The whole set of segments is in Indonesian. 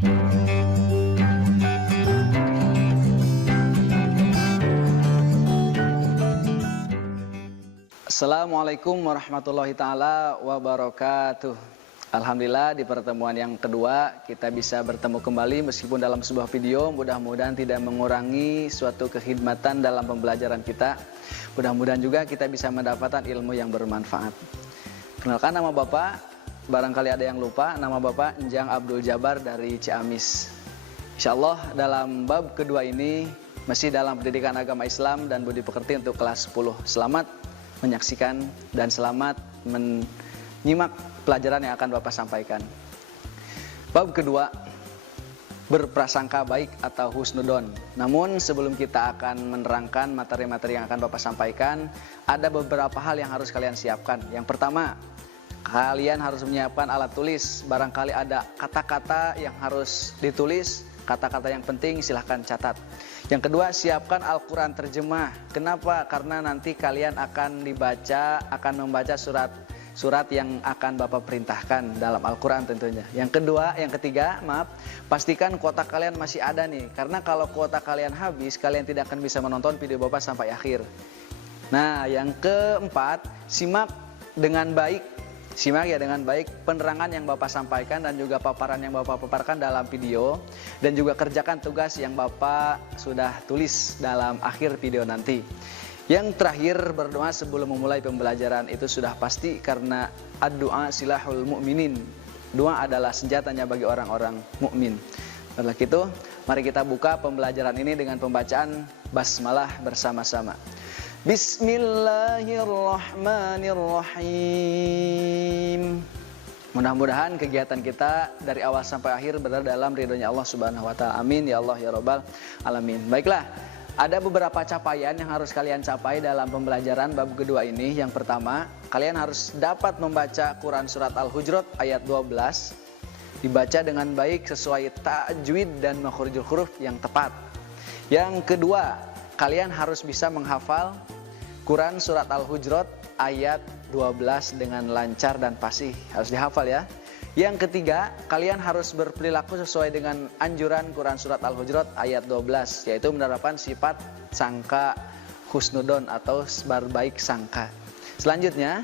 Assalamualaikum warahmatullahi ta'ala wabarakatuh. Alhamdulillah di pertemuan yang kedua kita bisa bertemu kembali meskipun dalam sebuah video. Mudah-mudahan tidak mengurangi suatu kekhidmatan dalam pembelajaran kita. Mudah-mudahan juga kita bisa mendapatkan ilmu yang bermanfaat. Kenalkan nama Bapak, barangkali ada yang lupa, nama Bapak Enjang Abdul Jabar dari Ciamis. Insyaallah dalam bab kedua ini masih dalam pendidikan agama Islam dan budi pekerti untuk kelas 10. Selamat menyaksikan dan selamat menyimak pelajaran yang akan Bapak sampaikan. Bab kedua, berprasangka baik atau husnudon. Namun sebelum kita akan menerangkan materi-materi yang akan Bapak sampaikan, ada beberapa hal yang harus kalian siapkan. Yang pertama, kalian harus menyiapkan alat tulis. Barangkali ada kata-kata yang harus ditulis, kata-kata yang penting silahkan catat. Yang kedua, siapkan Al-Quran terjemah. Kenapa? Karena nanti kalian akan membaca surat yang akan Bapak perintahkan dalam Al-Quran tentunya. Yang ketiga, pastikan kuota kalian masih ada nih. Karena kalau kuota kalian habis, kalian tidak akan bisa menonton video Bapak sampai akhir. Nah, yang keempat, simak dengan baik penerangan yang Bapak sampaikan dan juga paparan yang Bapak paparkan dalam video, dan juga kerjakan tugas yang Bapak sudah tulis dalam akhir video nanti. Yang terakhir, berdoa sebelum memulai pembelajaran itu sudah pasti karena ad-du'a silahul mu'minin. Doa adalah senjatanya bagi orang-orang mukmin. Setelah itu, mari kita buka pembelajaran ini dengan pembacaan basmalah bersama-sama. Bismillahirrahmanirrahim. Mudah-mudahan kegiatan kita dari awal sampai akhir berada dalam ridhonya Allah Subhanahu wa ta'ala. Amin ya Allah ya Rabbal alamin. Baiklah, ada beberapa capaian yang harus kalian capai dalam pembelajaran bab kedua ini. Yang pertama, kalian harus dapat membaca Quran surat Al-Hujurat ayat 12, dibaca dengan baik sesuai tajwid dan makhrijul huruf yang tepat. Yang kedua, kalian harus bisa menghafal Quran surat Al-Hujurat ayat 12 dengan lancar dan fasih. Harus dihafal ya. Yang ketiga, kalian harus berperilaku sesuai dengan anjuran Quran surat Al-Hujurat ayat 12, yaitu menerapkan sifat sangka husnudon atau berbaik sangka. Selanjutnya,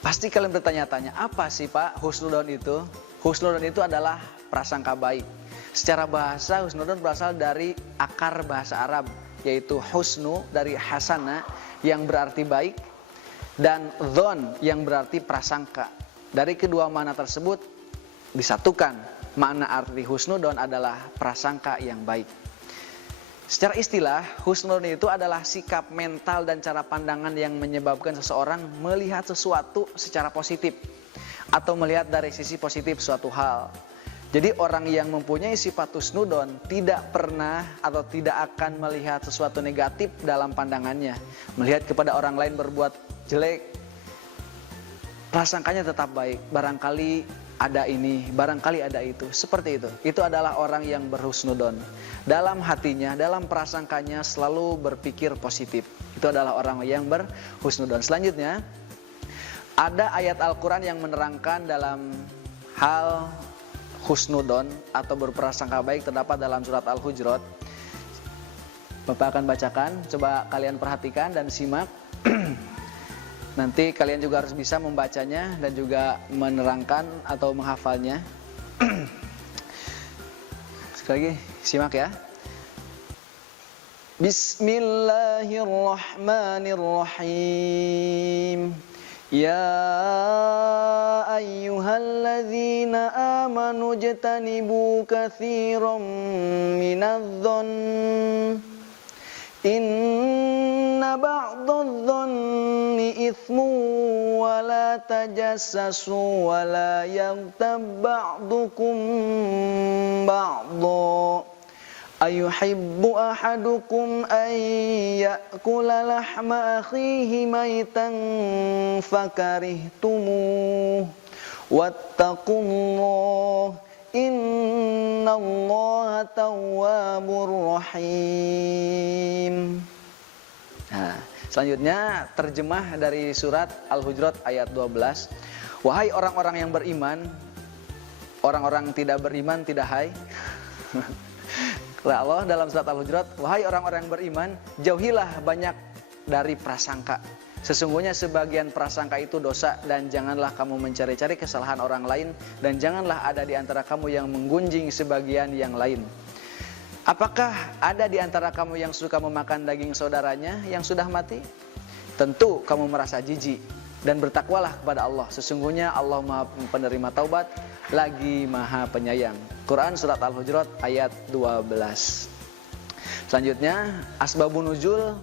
pasti kalian bertanya-tanya, apa sih Pak husnudon itu? Husnudon itu adalah prasangka baik. Secara bahasa, husnudon berasal dari akar bahasa Arab, yaitu husnu dari hasana yang berarti baik, dan dhon yang berarti prasangka. Dari kedua makna tersebut disatukan, makna arti husnudon adalah prasangka yang baik. Secara istilah, husnudon itu adalah sikap mental dan cara pandangan yang menyebabkan seseorang melihat sesuatu secara positif atau melihat dari sisi positif suatu hal. Jadi orang yang mempunyai sifat husnudon tidak pernah atau tidak akan melihat sesuatu negatif dalam pandangannya. Melihat kepada orang lain berbuat jelek, prasangkanya tetap baik. Barangkali ada ini, barangkali ada itu. Seperti itu. Itu adalah orang yang berhusnudon. Dalam hatinya, dalam prasangkanya selalu berpikir positif. Itu adalah orang yang berhusnudon. Selanjutnya, ada ayat Al-Quran yang menerangkan dalam hal husnudon atau berprasangka baik terdapat dalam surat Al-Hujurat. Bapak akan bacakan, coba kalian perhatikan dan simak. Nanti kalian juga harus bisa membacanya dan juga menerangkan atau menghafalnya. Sekali lagi, simak ya. Bismillahirrahmanirrahim. Ya ayyuhalladzina amanu jtanibu katsiran minadh-dhonn inna ba'dadh-dhonni itsmu wa la tajassasu wa la yaghtab ba'dukum ba'dha ayuhibbu ahadukum an ya'kula lahma akhihi maitan fakarihtumuh wattaqullah innallaha tawwabur rahim. Nah, selanjutnya terjemah dari surat Al-Hujurat ayat 12. Wahai orang-orang yang beriman, orang-orang tidak beriman tidak hai. Kata Allah dalam surat Al-Hujurat, wahai orang-orang yang beriman, jauhilah banyak dari prasangka. Sesungguhnya sebagian prasangka itu dosa, dan janganlah kamu mencari-cari kesalahan orang lain, dan janganlah ada di antara kamu yang menggunjing sebagian yang lain. Apakah ada di antara kamu yang suka memakan daging saudaranya yang sudah mati? Tentu kamu merasa jijik, dan bertakwalah kepada Allah. Sesungguhnya Allah Maha penerima taubat, lagi Maha penyayang. Quran surat Al-Hujurat ayat 12. Selanjutnya, asbabun nuzul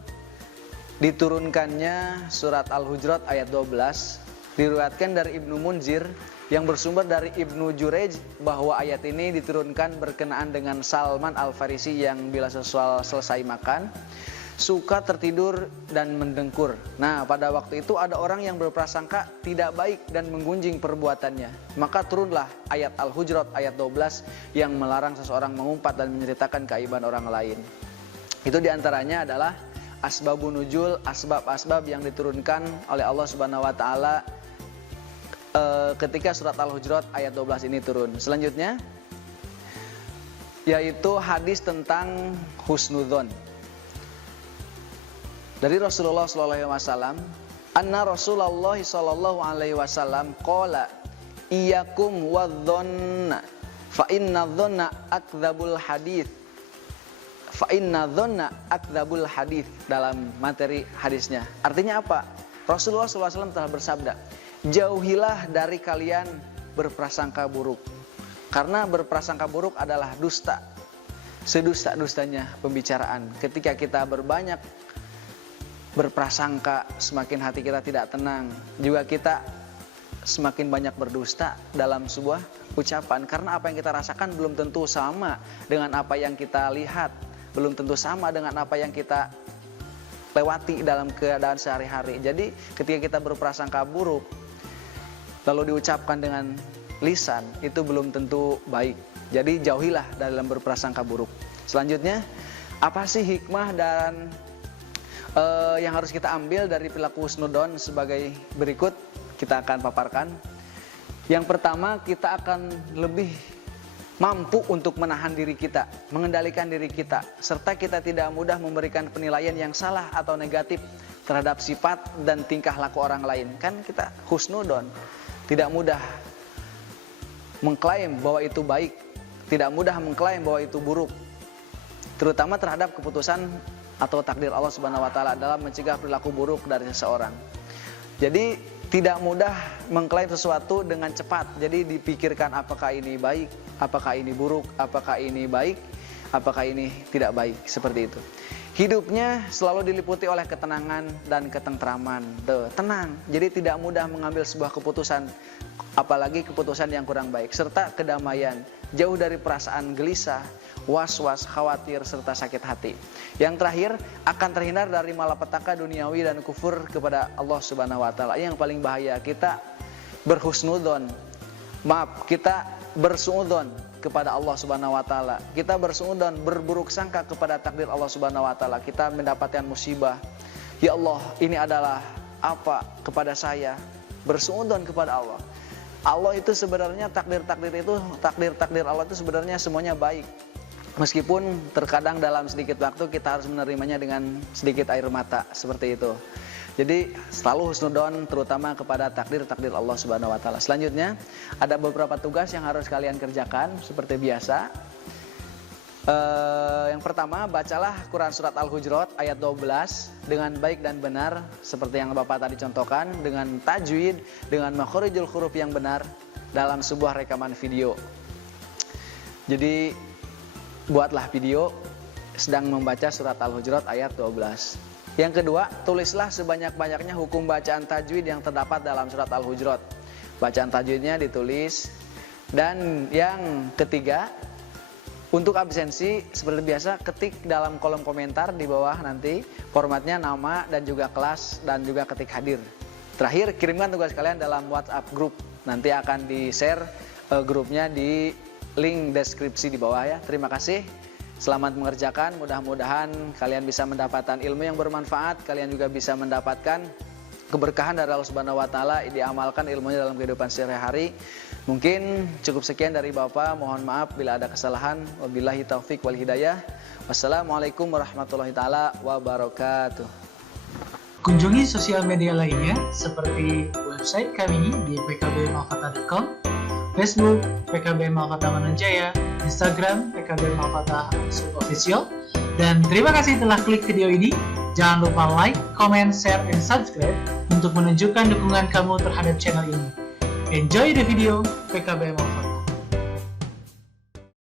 diturunkannya surat Al-Hujurat ayat 12 diriwayatkan dari Ibnu Munzir yang bersumber dari Ibnu Jurayj bahwa ayat ini diturunkan berkenaan dengan Salman Al-Farisi yang bila selesai makan suka tertidur dan mendengkur. Nah, pada waktu itu ada orang yang berprasangka tidak baik dan menggunjing perbuatannya. Maka turunlah ayat Al-Hujurat ayat 12 yang melarang seseorang mengumpat dan menceritakan keaiban orang lain. Itu diantaranya adalah asbabun nuzul, asbab-asbab yang diturunkan oleh Allah Subhanahu wa taala ketika surat Al-Hujurat ayat 12 ini turun. Selanjutnya yaitu hadis tentang husnudzon. Dari Rasulullah sallallahu alaihi wasallam, anna Rasulullah sallallahu alaihi wasallam qala iyyakum wadh-dhanna fa inna dhanna akdzabul hadits. Fa inna dhanna akdzabul hadits, dalam materi hadisnya. Artinya apa? Rasulullah sallallahu alaihi wasallam telah bersabda, jauhilah dari kalian berprasangka buruk. Karena berprasangka buruk adalah dusta. Sedusta-dustanya pembicaraan. Ketika kita berbanyak berprasangka, semakin hati kita tidak tenang. Juga kita semakin banyak berdusta dalam sebuah ucapan. Karena apa yang kita rasakan belum tentu sama dengan apa yang kita lihat. Belum tentu sama dengan apa yang kita lewati dalam keadaan sehari-hari. Jadi ketika kita berprasangka buruk lalu diucapkan dengan lisan, itu belum tentu baik. Jadi jauhilah dalam berprasangka buruk. Selanjutnya, apa sih hikmah dan yang harus kita ambil dari perilaku husnudzon sebagai berikut kita akan paparkan. Yang pertama, kita akan lebih mampu untuk menahan diri kita, mengendalikan diri kita, serta kita tidak mudah memberikan penilaian yang salah atau negatif terhadap sifat dan tingkah laku orang lain. Kan kita husnudzon, tidak mudah mengklaim bahwa itu baik, tidak mudah mengklaim bahwa itu buruk, terutama terhadap keputusan atau takdir Allah Subhanahu wa taala dalam mencegah perilaku buruk dari seseorang. Jadi tidak mudah mengklaim sesuatu dengan cepat. Jadi dipikirkan apakah ini baik, apakah ini buruk, apakah ini baik, apakah ini tidak baik, seperti itu. Hidupnya selalu diliputi oleh ketenangan dan ketentraman. Tenang, jadi tidak mudah mengambil sebuah keputusan, apalagi keputusan yang kurang baik, serta kedamaian, jauh dari perasaan gelisah, was-was, khawatir, serta sakit hati. Yang terakhir, akan terhindar dari malapetaka duniawi dan kufur kepada Allah Subhanahu wa taala. Yang paling bahaya, kita berhusnudzon, kita bersuudzon kepada Allah Subhanahu wa taala. Kita bersuudzon, berburuk sangka kepada takdir Allah Subhanahu wa taala. Kita mendapatkan musibah. Ya Allah, ini adalah apa kepada saya? Bersuudzon kepada Allah. Allah itu sebenarnya takdir Allah itu sebenarnya semuanya baik. Meskipun terkadang dalam sedikit waktu kita harus menerimanya dengan sedikit air mata, seperti itu. Jadi selalu husnudzon terutama kepada takdir Allah Subhanahu wa taala. Selanjutnya ada beberapa tugas yang harus kalian kerjakan seperti biasa. Yang pertama, bacalah Quran surat Al-Hujurat ayat 12 dengan baik dan benar seperti yang Bapak tadi contohkan, dengan tajwid, dengan makhorijul huruf yang benar dalam sebuah rekaman video. Jadi buatlah video sedang membaca surat Al-Hujurat ayat 12. Yang kedua, tulislah sebanyak-banyaknya hukum bacaan tajwid yang terdapat dalam surat Al-Hujurat. Bacaan tajwidnya ditulis. Dan yang ketiga, untuk absensi seperti biasa ketik dalam kolom komentar di bawah nanti formatnya nama dan juga kelas dan juga ketik hadir. Terakhir, kirimkan tugas kalian dalam WhatsApp group. Nanti akan di-share grupnya di link deskripsi di bawah ya. Terima kasih. Selamat mengerjakan. Mudah-mudahan kalian bisa mendapatkan ilmu yang bermanfaat. Kalian juga bisa mendapatkan keberkahan dari Allah Subhanahu wa taala, diamalkan ilmunya dalam kehidupan sehari-hari. Mungkin cukup sekian dari Bapak, mohon maaf bila ada kesalahan. Wabillahi taufik wal hidayah. Wassalamualaikum warahmatullahi taala wabarakatuh. Kunjungi sosial media lainnya seperti website kami di pkbmalkata.com, Facebook PKB Malkata Mananjaya, Instagram PKB Malkata _official. Dan terima kasih telah klik video ini. Jangan lupa like, comment, share, and subscribe untuk menunjukkan dukungan kamu terhadap channel ini. Enjoy the video PKB Malkata.